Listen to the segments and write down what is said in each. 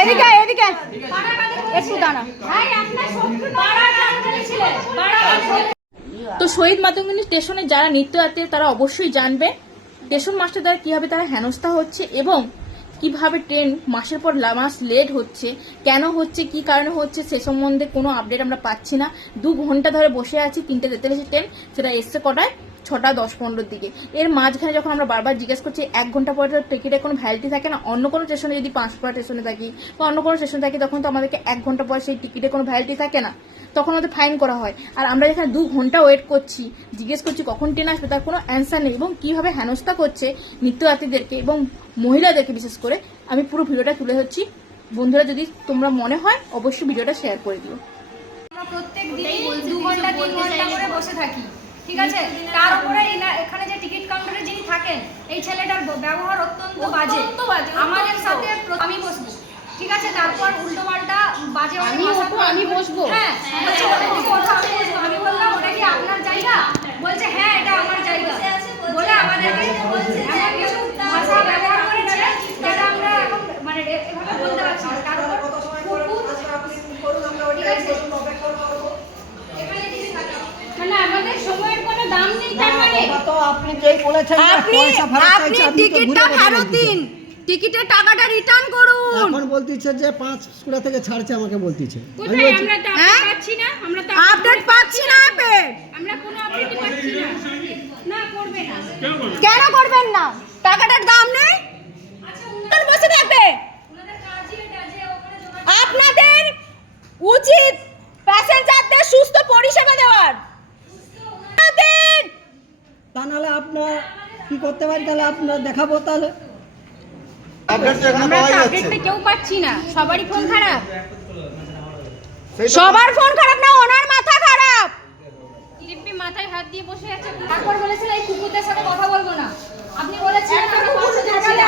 এদিকে এদিকে একটু দাঁড়া। তো শহীদ মাতঙ্গিনী স্টেশনে যারা নিত্যযাত্রী তারা অবশ্যই জানবে স্টেশন মাস্টার দ্বারা কীভাবে তারা হেনস্থা হচ্ছে এবং কীভাবে ট্রেন মাসের পর মাস লেট হচ্ছে, কেন হচ্ছে, কি কারণে হচ্ছে, সে সম্বন্ধে কোনো আপডেট আমরা পাচ্ছি না। দু ঘণ্টা ধরে বসে আছি, তিনটে তেতাল্লিশ ট্রেন সেটা এসছে কটায়? ছটা, দশ, পনেরোর দিকে। এর মাঝখানে যখন আমরা বারবার জিজ্ঞেস করছি, এক ঘণ্টা পরে টিকিটের কোনো ভ্যালিটি থাকে না? অন্য কোনো স্টেশনে যদি পাঁচ পাঁচপাড়া স্টেশনে থাকি বা অন্য কোনো স্টেশনে থাকি, তখন তো আমাদেরকে এক ঘণ্টা পরে সেই টিকিটের কোনো ভ্যালিটি থাকে না। তখন আমাদের ফাইন করা হয়। আর আমরা যেখানে দু ঘণ্টা ওয়েট করছি, জিজ্ঞেস করছি কখন ট্রেন আসবে, তার কোনো অ্যান্সার নেই। এবং কীভাবে হেনস্থা করছে নিত্যযাত্রীদেরকে এবং মহিলাদেরকে বিশেষ করে, আমি পুরো ভিডিওটা তুলে ধরছি। বন্ধুরা, যদি তোমরা মনে হয়, অবশ্যই ভিডিওটা শেয়ার করে দিও। প্রত্যেক দিনই দু ঘণ্টা, তিন ঘণ্টা করে বসে থাকি। ঠিক আছে? তার উপরে এখানে যে টিকিট কাউন্টারে যিনি থাকেন এই ছেলেটার ব্যবহার অত্যন্ত বাজে। আমাদের সাথে আমি বসবো। ঠিক আছে তারপর উল্টো পাল্টা বাজে আমি আমি বসবো। হ্যাঁ বলছে ওটা কি ওঠো, আমি বসবো আমি বললাম ওটা কি আপনার জায়গা বলছে হ্যাঁ এটা আমার জায়গা বলে আমাদেরকে এমন কিছু ভাষা ব্যবহার করেছে যেটা আমরা এখন মানে এ- এভাবে বলতে পারছি না তার উপর কুকুর ঠিক আছে এখানে যিনি থাকেন মানে আমাদের সময়ের কোনো দাম নেই তার মানে তো আপনি আপনি টিকিটটা ফেরত দিন। টিকিটের টাকাটা রিটার্ন করুন। এখন বলতেছে যে পাঁচ স্কুলা থেকে ছাড়ছে আমাকে বলতিছে। কোথায়? আমরা তো হ্যাঁ? আপডেট পাচ্ছি না আমরা তো আপডেট পাচ্ছি না। আপডেট আমরা কোনো আপডেট পাচ্ছি না। না করবে না। কেন করবেন না? টাকাটার তা নাহলে আপনার কি করতে পারি? তাহলে আপনার দেখাবো তাহলে। আপডেট তো এখানে আমরা কেউ পাচ্ছি না। সবারই ফোন খারাপ। সবার ফোন খারাপ না ওনার মাথা খারাপ দিব্যি মাথায় হাত দিয়ে বসে আছে তারপর বলেছিল এই কুকুরদের সাথে কথা বলব না আপনি বলেছিলেন আমরা পাশে যাচ্ছি না।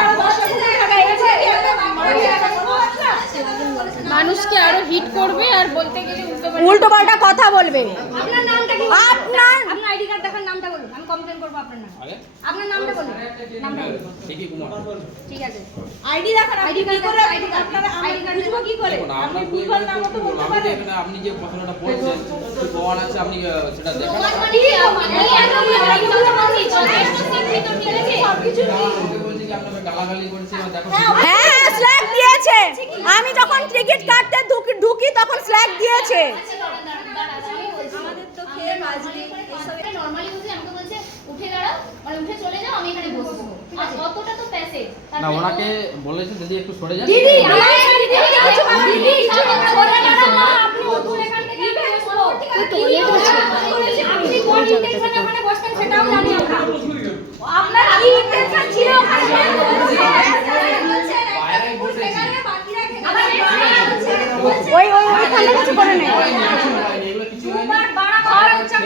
মানুষকে আরও হিট করবে আর বলতে গেলে উল্টো পাল্টা কথা বলবে। আপনার নামটা কি? আপনার আপনার আইডি কার্ড দেখান নামটা বলুন। আমি কমপ্লেন করব আপনার নাম। আপনার নামটা বলুন। নামটা বলুন। ঠিক আছে। আইডি দেখান আইডি কার্ড করে আইডি কার্ড আইডি কার্ড বুঝব কি করে? দেখুন, আমরা তো এখানে কি বলব? আমি তো এখানে আপনি যে প্রশ্নটা বলছেন কি প্রমাণ আছে আপনি আহ, সেটা দেখান। আমাকে বলছে কি আপনাকে গালাগালি করেছে দেখো হ্যাঁ আমি যখন টিকিট কাটতে ঢুকি তখন স্ল্যাগ দিয়েছে। নরমালি বলছে আমাকে বলছে উঠে দাঁড়াও মানে উঠে চলে যাও আমি এখানে বসবো। আর অতটা তো প্যাসেজ না ওনাকে বলেছে দিদি একটু সরে যান। দিদি দিদি, দিদি, সরে দাঁড়াও মা, আপনি উঠুন এখান থেকে, আমি বসবো। আপনি কোন ইন্টেনশনে ওখানে বসতেন সেটাও জানি আমরা আপনার কি ইন্টেনশন ছিল ওখানে বাইরে বসেছি ওই ওই ওইখানে কিছু করে নেই এগুলো কিছু হয়নি দুবার বাড়া খাওয়ার ইচ্ছা করে এদিকে এদিকে বাড়া কাদের একটু দাঁড়া ভাই আপনার শত্রু বাড়া কাদের ছিলেন বাড়া কাদের ছিলেন আপনি তো বলছেন আর আপনি তো বড় কিছু না তোর হ্যাঁ বলেছে এগুলো কিছু হয়নি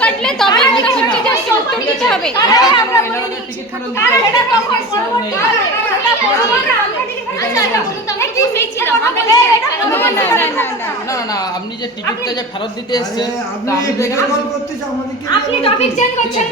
কাটলে তবে দিতে হবে নেই। এটা করব না আমরা না আপনি যে টিকিটটা যে ফেরত দিতে এসেছেন আপনি টপিক চেঞ্জ করছেন